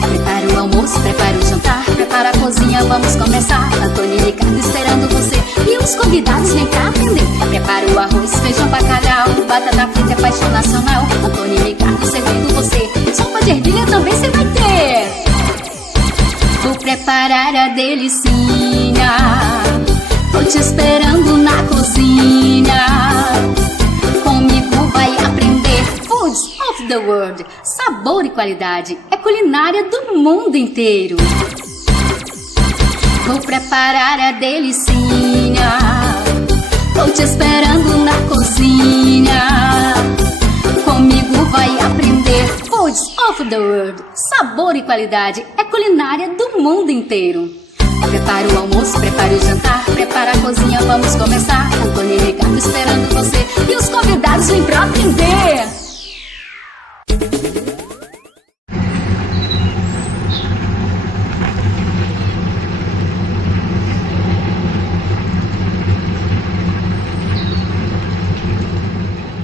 Prepara o almoço, prepara o jantar, prepara a cozinha, vamos começar. Antônio e Ricardo esperando você e os convidados vem cá aprender. Prepara o arroz, feijão, bacalhau, batata frita é paixão nacional. Antônio e Ricardo servindo você, sopa de ervilha também você vai ter. Vou preparar a delicinha, tô te esperando na cozinha. Comigo vai aprender. Foods of the world, sabor e qualidade, é culinária do mundo inteiro. Vou preparar a delicinha, tô te esperando na cozinha. Comigo vai aprender. Foods of the world, sabor e qualidade, é culinária do mundo inteiro. Prepara o almoço, prepara o jantar, prepara a cozinha, vamos começar. Antônio e Ricardo esperando você e os convidados vêm pra aprender.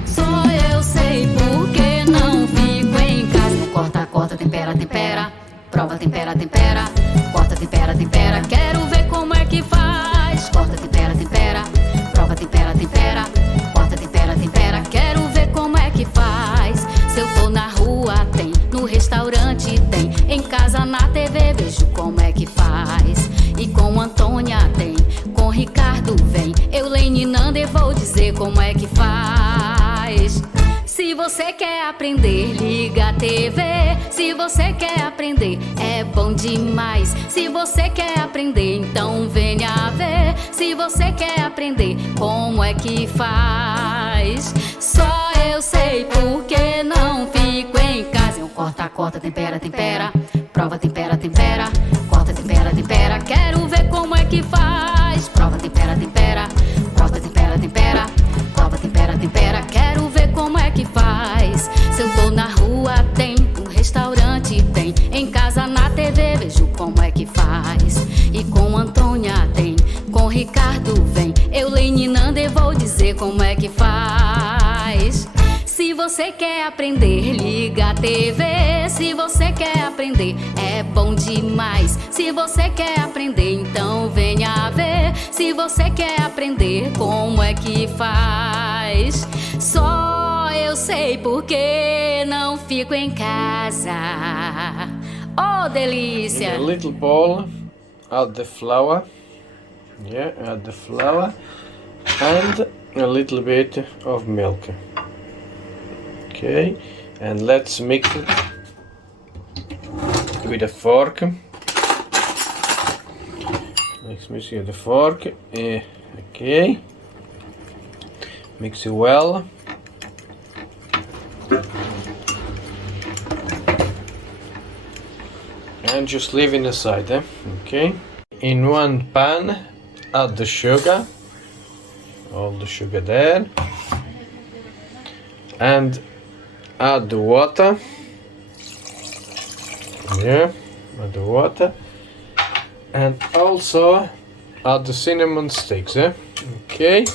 Só eu sei porque não fico em casa. Corta, corta, tempera, tempera. Prova, tempera, tempera. Corta, tempera, tempera. Quero ver como é que faz. Corta, tempera, tempera. Prova, tempera, tempera. Corta, tempera, tempera. Quero ver como é que faz. Se eu for na rua tem, no restaurante tem, em casa na TV vejo como é que faz. E com Antônia tem, com Ricardo vem, eu Leninando e vou dizer como é que faz. Se você quer aprender, liga a TV. Se você quer aprender, é bom demais. Se você quer aprender, então venha ver. Se você quer aprender, como é que faz? Só eu sei porque não fico em casa. Eu corta, corta, tempera, tempera. Prova, tempera, tempera. Corta, tempera, tempera. Quero ver como é que faz. Prova, tempera, tempera. Corta, tempera, tempera. Prova, tempera, tempera. Quero ver como é que faz. Se eu tô na rua tem, no restaurante tem, em casa na TV vejo como é que faz. E com Antônia tem, com Ricardo vem, eu Leninando e vou dizer como é que faz. Se você quer aprender, liga a TV. Se você quer aprender, é bom demais. Se você quer aprender, então venha ver. Se você quer aprender, como é que faz? Só eu sei porque não fico em casa. Oh, delícia! In a little bowl, add the flour. Yeah, add the flour and a little bit of milk. Okay, and let's mix it with a fork. Let's mix it with a fork. Okay, mix it well. And just leave it aside, okay? In one pan, add the sugar, all the sugar there, and add the water. Yeah, add the water, and also add the cinnamon sticks, okay?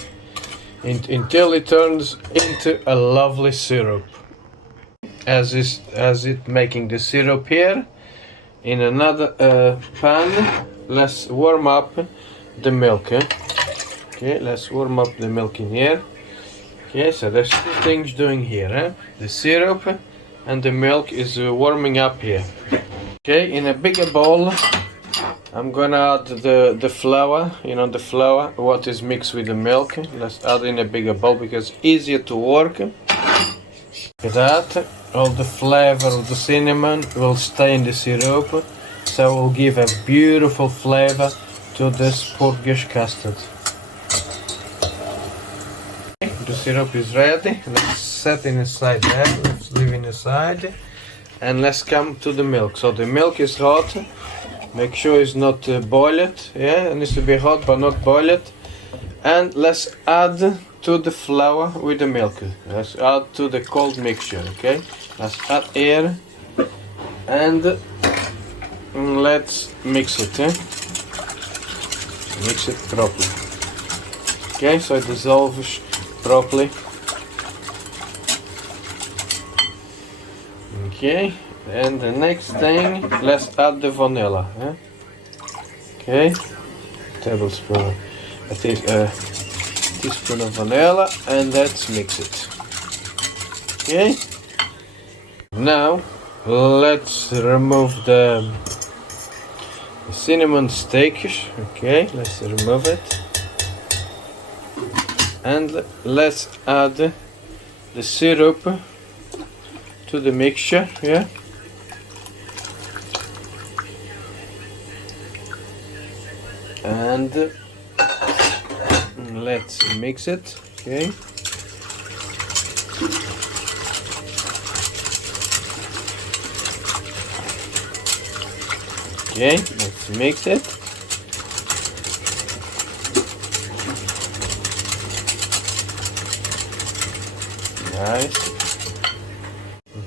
Until it turns into a lovely syrup. As it making the syrup here. In another pan, let's warm up the milk. Okay, let's warm up the milk in here. Okay, so there's two things doing here. The syrup and the milk is warming up here. Okay, in a bigger bowl, I'm gonna add the flour. You know, the flour, what is mixed with the milk. Let's add in a bigger bowl because it's easier to work. Like that. All the flavor of the cinnamon will stay in the syrup, so it will give a beautiful flavor to this Portuguese custard. The syrup is ready. Let's set it aside there. Let's leave it aside, and let's come to the milk. So the milk is hot. Make sure it's not boiled. Yeah, it needs to be hot but not boiled. And let's add to the flour with the milk. Let's add to the cold mixture, okay? Let's add air and let's mix it, Mix it properly. Okay, so it dissolves properly. Okay, And the next thing, let's add the vanilla. Yeah? Okay, tablespoon, at least a teaspoon of vanilla, and let's mix it. Okay, now let's remove the cinnamon sticks. Okay, let's remove it, and let's add the syrup to the mixture. Yeah. And let's mix it. Okay. Okay, let's mix it. Nice.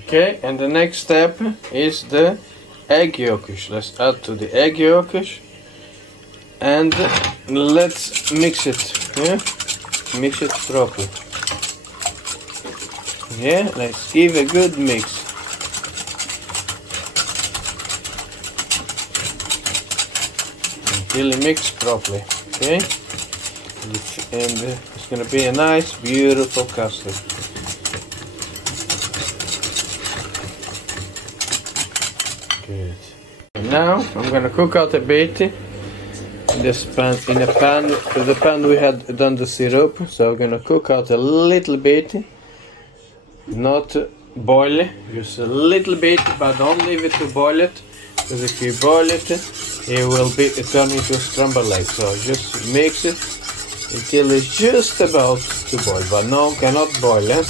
Okay, and the next step is the egg yolks. Let's add to the egg yolks. And let's mix it. Yeah? Mix it properly. Yeah, let's give a good mix. Until it mix properly. Okay? And it's gonna be a nice, beautiful custard. Good. And now I'm gonna cook out a bit. This pan, in a pan, the pan we had done the syrup, so we're gonna cook out a little bit, not boil it, just a little bit, but don't leave it to boil it, because if you boil it, it will turn into a scrambled egg. So just mix it until it's just about to boil, but no, cannot boil it.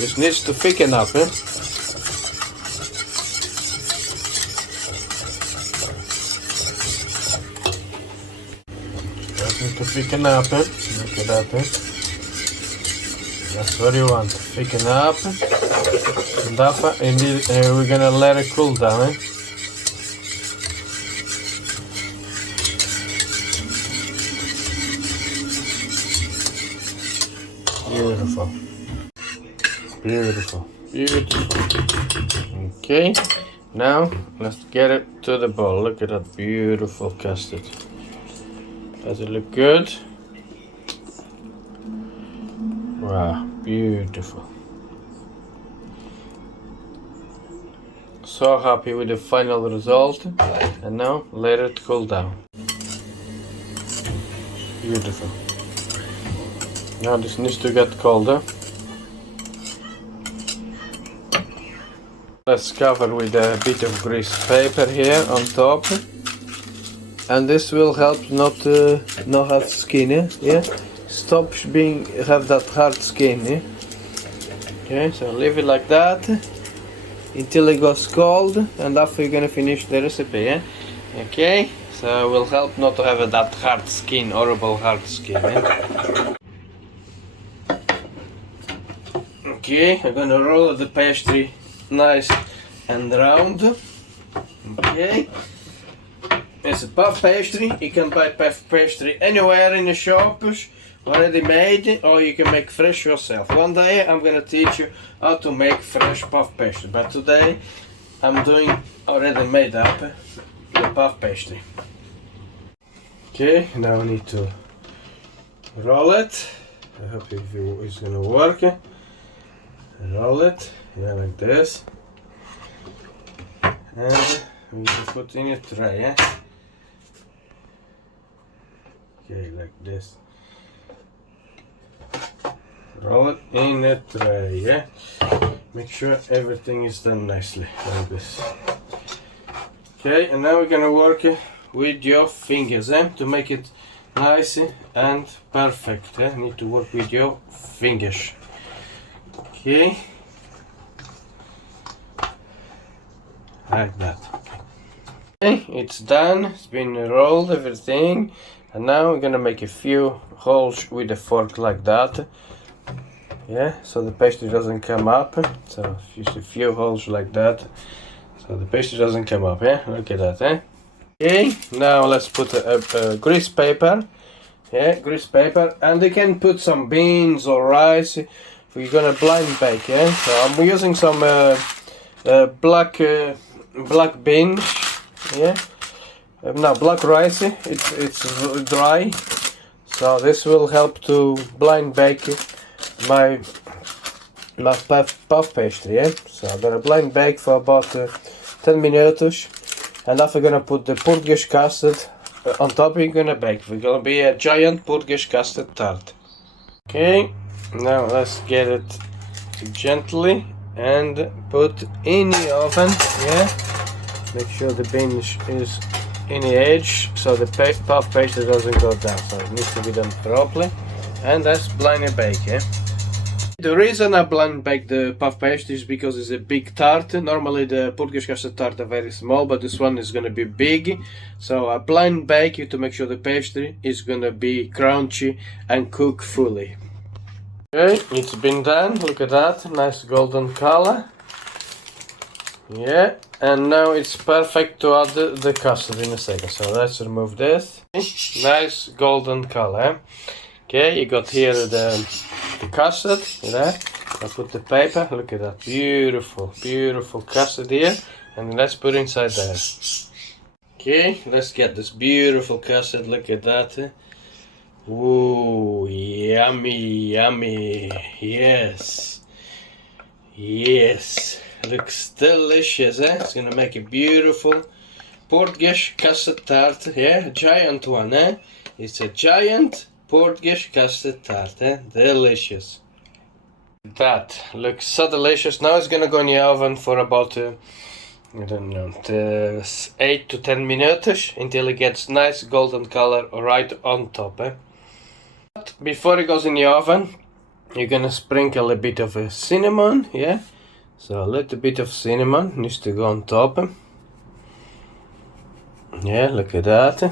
Just needs to thicken up. To thicken up, look at that, that's what you want, thicken up, and we're gonna let it cool down. Beautiful, beautiful, beautiful. Okay, now let's get it to the bowl. Look at that beautiful custard. Does it look good? Wow, beautiful. So happy with the final result. And now let it cool down. Beautiful. Now this needs to get colder. Let's cover with a bit of grease paper here on top. And this will help not have skin, yeah? Stop have that hard skin, yeah? Okay, so leave it like that until it goes cold, and after you're gonna finish the recipe, yeah? Okay, so it will help not to have that hard skin, horrible hard skin, yeah? Okay, I'm gonna roll the pastry nice and round. Okay. It's a puff pastry. You can buy puff pastry anywhere in the shops, already made, or you can make fresh yourself. One day I'm gonna teach you how to make fresh puff pastry, but today I'm doing already made up the puff pastry. Okay, now I need to roll it. I hope it's gonna work. Roll it, yeah, like this, and we need to put in a tray, yeah? Okay, like this. Roll it in a tray, yeah? Make sure everything is done nicely, like this. Okay, and now we're gonna work with your fingers, to make it nice and perfect. Need to work with your fingers. Okay. Like that. Okay, it's done. It's been rolled, everything. And now we're gonna make a few holes with a fork like that. Yeah, so the pastry doesn't come up. So just a few holes like that, so the pastry doesn't come up. Yeah, look at that. Okay, now let's put a grease paper. Yeah, grease paper, and you can put some beans or rice we're gonna blind bake, yeah? So I'm using some black beans, yeah? No, black rice, it's dry. So this will help to blind bake my puff pastry, yeah? So I'm gonna blind bake for about 10 minutes, and after gonna put the Portuguese custard on top. We're gonna bake. We're gonna be a giant Portuguese custard tart. Okay, now let's get it gently and put in the oven, yeah? Make sure the beans is in the edge so the puff pastry doesn't go down, so it needs to be done properly. And that's blind bake, yeah? The reason I blind bake the puff pastry is because it's a big tart. Normally the Portuguese custard tart are very small, but this one is gonna be big. So I blind bake it to make sure the pastry is gonna be crunchy and cook fully. Okay, it's been done. Look at that, nice golden color. Yeah, and now it's perfect to add the custard in a second. So let's remove this. Nice golden color. Okay, you got here the custard, you know. I put the paper, look at that, beautiful custard here, and let's put inside there. Okay, let's get this beautiful custard, look at that. Ooh, yummy, yes, looks delicious, eh? It's gonna make a beautiful Portuguese custard tart, yeah, giant one, eh? It's a giant Portuguese custard tart, eh? Delicious. That looks so delicious. Now it's gonna go in the oven for about I don't know, 8 to 10 minutes until it gets nice golden color right on top, eh? But before it goes in the oven, you're gonna sprinkle a bit of cinnamon, yeah? So a little bit of cinnamon needs to go on top. Yeah, look at that.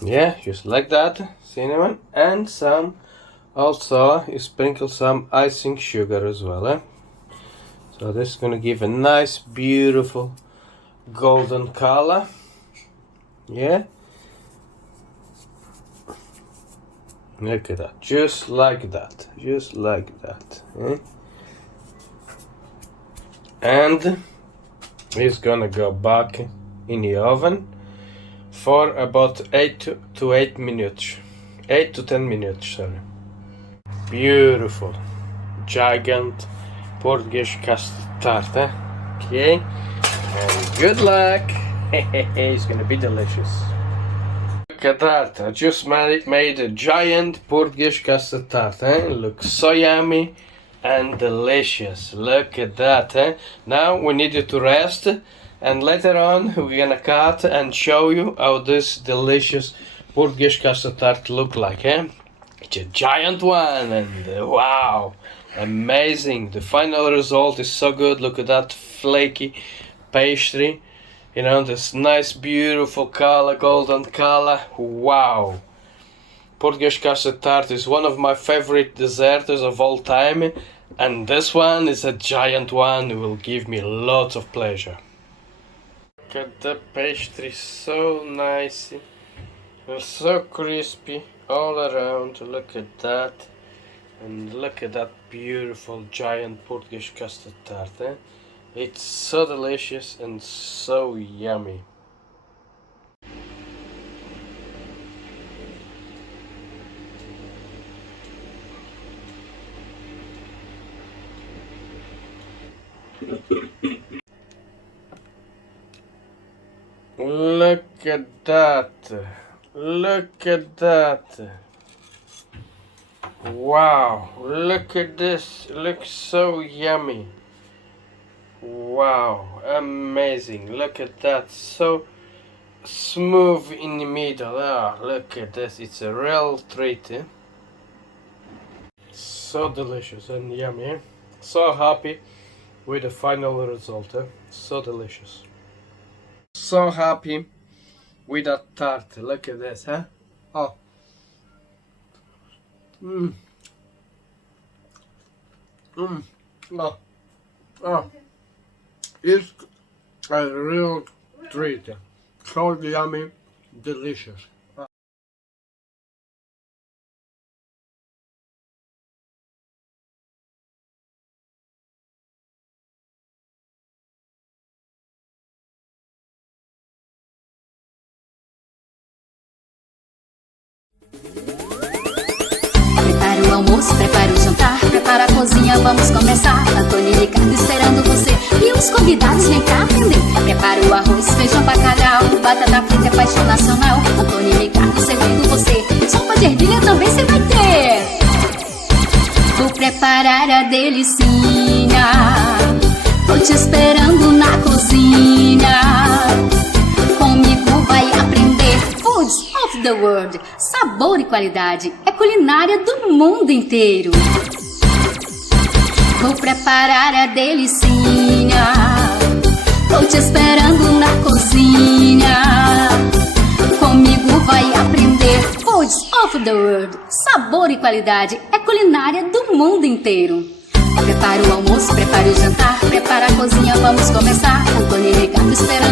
Yeah, just like that, cinnamon, and some, also you sprinkle some icing sugar as well, eh? So this is gonna give a nice, beautiful golden color, yeah? Look at that, just like that, eh? And it's gonna go back in the oven for about 8 to 10 minutes, sorry. Beautiful, giant Portuguese custard tart, eh? Okay, and good luck. It's gonna be delicious. Look at that, I just made a giant Portuguese custard tart, eh? Looks so yummy and delicious. Look at that, eh? Now we need it to rest, and later on we're gonna cut and show you how this delicious Portuguese custard tart look like, eh? It's a giant one, and wow, amazing. The final result is so good. Look at that flaky pastry, you know, this nice beautiful color, golden color. Wow, Portuguese custard tart is one of my favorite desserts of all time, and this one is a giant one. It will give me lots of pleasure. Look at the pastry, so nice, so crispy all around. Look at that, and look at that beautiful giant Portuguese custard tart, eh? It's so delicious and so yummy. Look at that. Look at that. Wow, look at this. It looks so yummy. Wow, amazing. Look at that. So smooth in the middle. Ah, look at this. It's a real treat, eh? So delicious and yummy, eh? So happy with the final result, eh? So delicious. So happy with that tart. Look at this, huh? Oh. Oh. Oh. It's a real treat. So yummy, delicious. Prepara o almoço, prepara o jantar, prepara a cozinha, vamos começar. Antônio e Ricardo esperando você e os convidados vem cá atender. Prepara o arroz, feijão, bacalhau, batata frita é paixão nacional. Antônio e Ricardo servindo você, sopa de ervilha também você vai ter. Vou preparar a delicinha, tô te esperando na cozinha. Comigo vai aprender Foods of the World. Sabor e qualidade é culinária do mundo inteiro. Vou preparar a delicinha, tô te esperando na cozinha. Comigo vai aprender Foods of the World. Sabor e qualidade é culinária do mundo inteiro. Prepara o almoço, prepara o jantar, prepara a cozinha, vamos começar. Antônio e Ricardo esperando